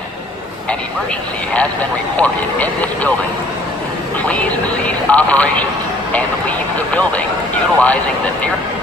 Attention. An emergency has been reported in this building. Please cease operations and leave the building utilizing the near...